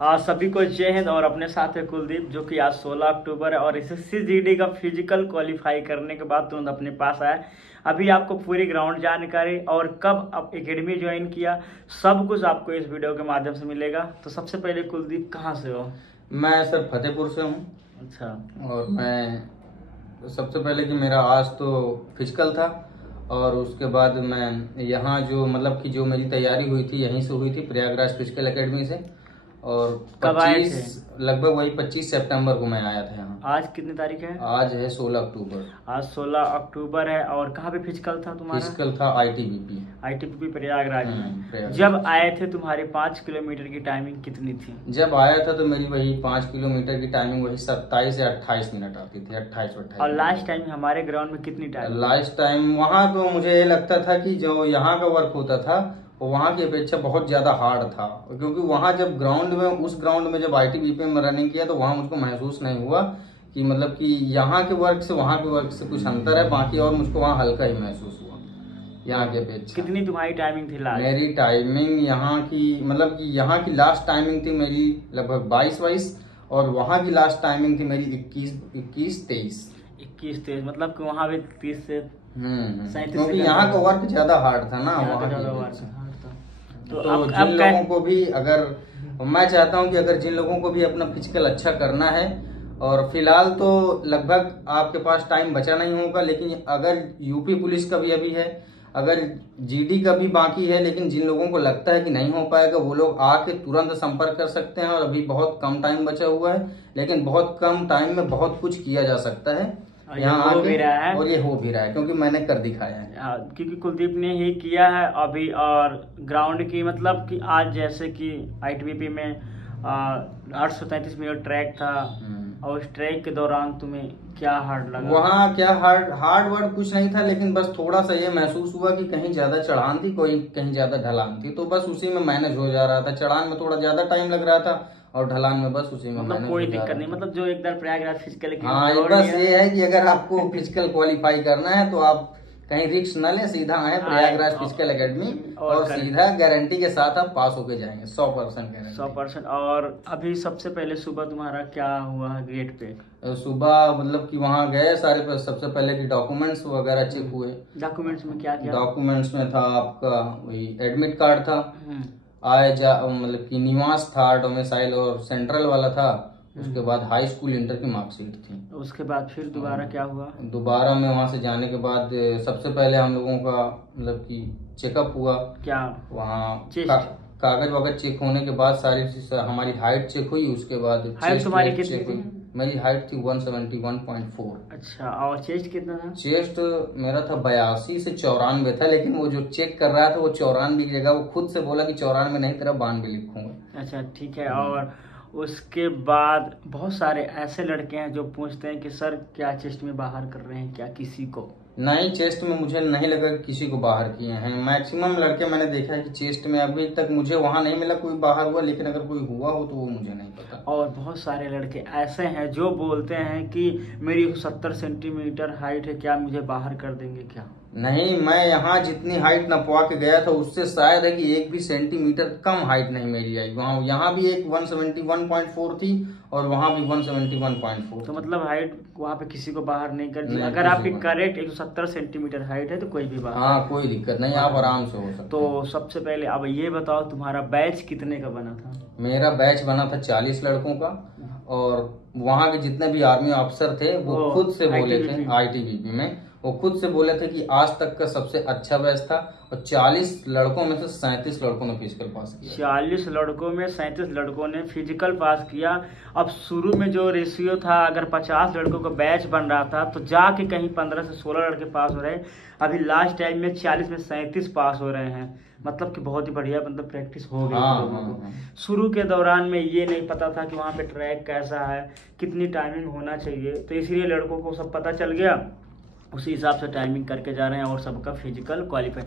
आज सभी को जय हिंद। और अपने साथ है कुलदीप, जो कि आज 16 अक्टूबर है और एसएससी जीडी का फिजिकल क्वालिफाई करने के बाद तुरंत अपने पास आया। अभी आपको पूरी ग्राउंड जानकारी और कब आप एकेडमी ज्वाइन किया, सब कुछ आपको इस वीडियो के माध्यम से मिलेगा। तो सबसे पहले कुलदीप, कहाँ से हो? मैं सर फतेहपुर से हूँ। अच्छा। और मैं सबसे पहले कि मेरा आज तो फिजिकल था और उसके बाद मैं यहाँ जो मतलब कि जो मेरी तैयारी हुई थी यहीं से हुई थी, प्रयागराज फिजिकल एकेडमी से। और कब आए थे? लगभग वही 25 सितंबर को मैं आया था यहाँ। आज कितनी तारीख है? आज है 16 अक्टूबर। आज 16 अक्टूबर है। और कहाँ पे फिजिकल था तुम्हारा? फिजिकल था आईटीबीपी प्रयागराज में। प्रयागराज। जब आए थे तुम्हारी 5 किलोमीटर की टाइमिंग कितनी थी? जब आया था तो मेरी वही 5 किलोमीटर की टाइमिंग वही 27 या 28 मिनट आती थी, 28। और लास्ट टाइम हमारे ग्राउंड में कितनी टाइम? लास्ट टाइम वहाँ तो मुझे ये लगता था कि जो यहाँ का वर्क होता था वो वहाँ की अपेक्षा बहुत ज्यादा हार्ड था, क्योंकि वहाँ जब उस ग्राउंड में जब आईटीबीपी में रनिंग किया तो वहाँ मुझको महसूस नहीं हुआ कि मतलब कि यहाँ के वर्क से वहाँ के वर्क से कुछ अंतर है बाकी, और मुझको वहाँ हल्का ही महसूस हुआ यहाँ के अपेक्षा। कितनी तुम्हारी टाइमिंग थी लास्ट? मेरी टाइमिंग यहाँ की मतलब कि यहाँ की लास्ट टाइमिंग थी मेरी लगभग 22 और वहाँ की लास्ट टाइमिंग थी मेरी 21-23। मतलब कि वहाँ भी 30 से 37, क्योंकि यहाँ का वर्क ज्यादा हार्ड था ना वहाँ तो जिन लोगों को भी, अगर मैं चाहता हूँ कि अगर जिन लोगों को भी अपना फिजिकल अच्छा करना है, और फिलहाल तो लगभग आपके पास टाइम बचा नहीं होगा, लेकिन अगर यूपी पुलिस का भी अभी है, अगर जीडी का भी बाकी है, लेकिन जिन लोगों को लगता है कि नहीं हो पाएगा वो लोग आके तुरंत संपर्क कर सकते हैं। और अभी बहुत कम टाइम बचा हुआ है, लेकिन बहुत कम टाइम में बहुत कुछ किया जा सकता है यहाँ हो भी रहा है। और ये हो भी रहा है क्योंकि मैंने कर दिखाया है। क्योंकि कुलदीप ने ही किया है अभी। और ग्राउंड की मतलब कि आज जैसे कि आईटीबीपी में 833 मीटर ट्रैक था, और उस ट्रैक के दौरान तुम्हें क्या हार्ड लगा? वहाँ क्या हार्ड वर्ड कुछ नहीं था, लेकिन बस थोड़ा सा ये महसूस हुआ कि कहीं ज्यादा चढ़ान थी, कहीं ज्यादा ढलान थी, तो बस उसी में मैनेज हो जा रहा था। चढ़ान में थोड़ा ज्यादा टाइम लग रहा था और ढलान में बस उसी में मतलब कोई दिक्कत नहीं। मतलब जो एकदम प्रयागराज फिजिकल, हाँ बस ये है कि अगर आपको फिजिकल क्वालिफाई करना है तो आप कहीं रिस्क न ले, सीधा आए प्रयागराज फिजिकल एकेडमी और सीधा गारंटी के साथ आप पास होके जाएंगे। 100% गारंटी। 100%। और अभी सबसे पहले सुबह तुम्हारा क्या हुआ गेट पे? सुबह मतलब कि वहाँ गए सारे, सबसे पहले कि डॉक्यूमेंट्स वगैरह चेक हुए। डॉक्यूमेंट्स में क्या? डॉक्यूमेंट्स में था आपका वही एडमिट कार्ड था, मतलब कि निवास था, डोमिसाइल और सेंट्रल वाला था। उसके बाद हाई स्कूल इंटर की मार्कशीट थी। उसके बाद फिर दोबारा क्या हुआ? दोबारा में वहां से जाने के बाद सबसे पहले हम लोगों का मतलब कि चेकअप हुआ। क्या वहाँ कागज वागज चेक होने के बाद सारी चीज, हमारी हाइट चेक हुई। उसके बाद हाइट तुम्हारी कितनी थी? मेरी हाइट थी 171.4। अच्छा। और चेस्ट कितना था? चेस्ट मेरा था 82 से 94 था, लेकिन वो जो चेक कर रहा था वो 94 की जगह वो खुद से बोला कि 94 नहीं, तेरा 92 लिखूंगा। अच्छा ठीक है। और उसके बाद बहुत सारे ऐसे लड़के हैं जो पूछते हैं कि सर क्या चेस्ट में बाहर कर रहे हैं क्या किसी को? नहीं, चेस्ट में मुझे नहीं लगा कि किसी को बाहर किए हैं। मैक्सिमम लड़के मैंने देखा है कि चेस्ट में, अभी तक मुझे वहां नहीं मिला कोई बाहर हुआ, लेकिन अगर कोई हुआ हो तो वो मुझे नहीं पता। और बहुत सारे लड़के ऐसे हैं जो बोलते हैं कि मेरी 70 सेंटीमीटर हाइट है, क्या मुझे बाहर कर देंगे क्या? नहीं, मैं यहाँ जितनी हाइट नपवा के गया था उससे शायद है कि 1 भी सेंटीमीटर कम हाइट नहीं मेरी आई। वहाँ यहाँ भी एक 171.4 थी और वहाँ भी 171.4। तो मतलब हाइट वहाँ पे किसी को बाहर नहीं कर दी। अगर आपकी करेक्ट 170 सेंटीमीटर हाइट है तो कोई भी बाहर, हाँ कोई दिक्कत नहीं, आप आराम से हो सकते। तो सबसे पहले अब ये बताओ तुम्हारा बैच कितने का बना था? मेरा बैच बना था 40 लड़कों का, और वहाँ के जितने भी आर्मी अफसर थे वो खुद से बोले थे, आईटीबीपी में वो खुद से बोले थे कि आज तक का सबसे अच्छा बैच था। और 40 लड़कों में से 37 लड़कों ने फिजिकल पास किया। 40 लड़कों में 37 लड़कों ने फिजिकल पास किया। अब शुरू में जो रेशियो था, अगर 50 लड़कों का बैच बन रहा था तो जाके कहीं 15 से 16 लड़के पास हो रहे हैं। अभी लास्ट टाइम में 40 में 37 पास हो रहे हैं। मतलब कि बहुत ही बढ़िया, मतलब प्रैक्टिस हो गई। शुरू के दौरान में ये नहीं पता था कि वहाँ पे ट्रैक कैसा है, कितनी टाइमिंग होना चाहिए, तो इसलिए लड़कों को सब पता चल गया, उसी हिसाब से टाइमिंग करके जा रहे हैं और सबका फिजिकल क्वालिफाई।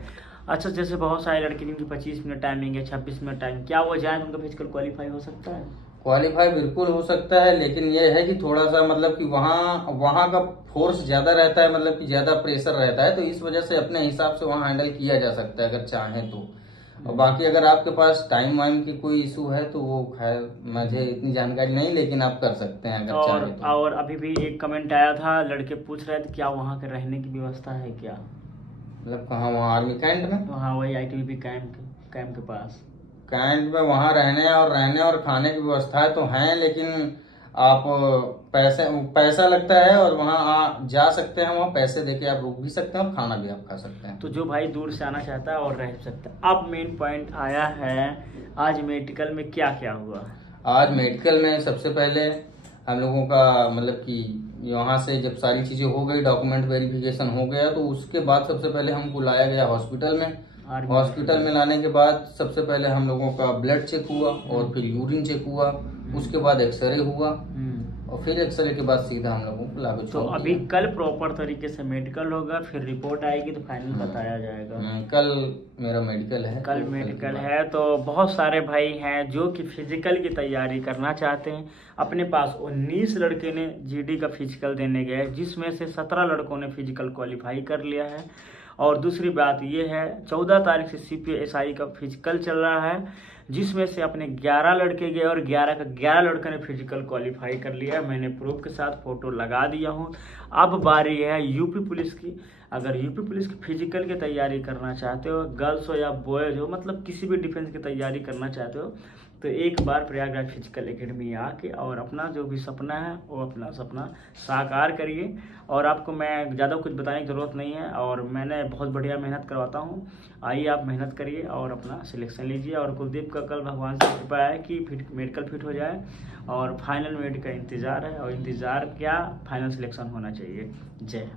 अच्छा, जैसे बहुत सारे लड़के जिनकी 25 मिनट टाइमिंग है, 26 मिनट टाइम, क्या वो जाए उनका फिजिकल क्वालिफाई हो सकता है? क्वालिफाई बिल्कुल हो सकता है, लेकिन ये है कि थोड़ा सा मतलब कि वहाँ का फोर्स ज्यादा रहता है, मतलब कि ज्यादा प्रेशर रहता है, तो इस वजह से अपने हिसाब से वहाँ हैंडल किया जा सकता है अगर चाहें तो। और बाकी अगर आपके पास टाइम वाइम की कोई इशू है तो वो खैर मुझे इतनी जानकारी नहीं, लेकिन आप कर सकते हैं अगर चाहें तो। और अभी भी एक कमेंट आया था, लड़के पूछ रहे थे क्या वहाँ के रहने की व्यवस्था है क्या? मतलब कहाँ? वहाँ आर्मी कैंट में? हाँ वही ITBP कैंप के पास। कैंट में वहाँ रहने और खाने की व्यवस्थाएं तो हैं, लेकिन आप पैसा लगता है और वहाँ जा सकते हैं, वहाँ पैसे देके आप रुक भी सकते हैं और खाना भी आप खा सकते हैं। तो जो भाई दूर से आना चाहता है और रह सकता है। अब मेन पॉइंट आया है, आज मेडिकल में क्या क्या हुआ? आज मेडिकल में सबसे पहले हम लोगों का मतलब कि यहाँ से जब सारी चीजें हो गई, डॉक्यूमेंट वेरिफिकेशन हो गया, तो उसके बाद सबसे पहले हमको लाया गया हॉस्पिटल में। हॉस्पिटल में लाने के बाद सबसे पहले हम लोगों का ब्लड चेक हुआ और फिर यूरिन चेक हुआ, उसके बाद एक्सरे हुआ और फिर एक्सरे के बाद सीधा हम लोगों को लागू। तो अभी कल प्रॉपर तरीके से मेडिकल होगा, फिर रिपोर्ट आएगी तो फाइनल बताया जाएगा। कल मेरा मेडिकल है। कल मेडिकल है। तो बहुत सारे भाई हैं जो कि फिजिकल की तैयारी करना चाहते हैं। अपने पास 19 लड़के ने GD का फिजिकल देने गए, जिसमें से 17 लड़कों ने फिजिकल क्वालिफाई कर लिया है। और दूसरी बात ये है, 14 तारीख से CPSI का फिजिकल चल रहा है, जिसमें से अपने 11 लड़के गए और 11 लड़कों ने फिजिकल क्वालिफाई कर लिया है। मैंने प्रूफ के साथ फोटो लगा दिया हूँ। अब बारी है यूपी पुलिस की। अगर यूपी पुलिस की फिजिकल की तैयारी करना चाहते हो, गर्ल्स हो या बॉयज हो, मतलब किसी भी डिफेंस की तैयारी करना चाहते हो, तो एक बार प्रयागराज फिजिकल एकेडमी आके और अपना जो भी सपना है वो अपना सपना साकार करिए। और आपको मैं ज़्यादा कुछ बताने की ज़रूरत नहीं है, और मैंने बहुत बढ़िया मेहनत करवाता हूँ। आइए आप मेहनत करिए और अपना सिलेक्शन लीजिए। और कुलदीप का कल भगवान से कृपा है कि मेडिकल फिट हो जाए और फाइनल मेडिकल का इंतज़ार है, और इंतज़ार क्या, फाइनल सिलेक्शन होना चाहिए। जय।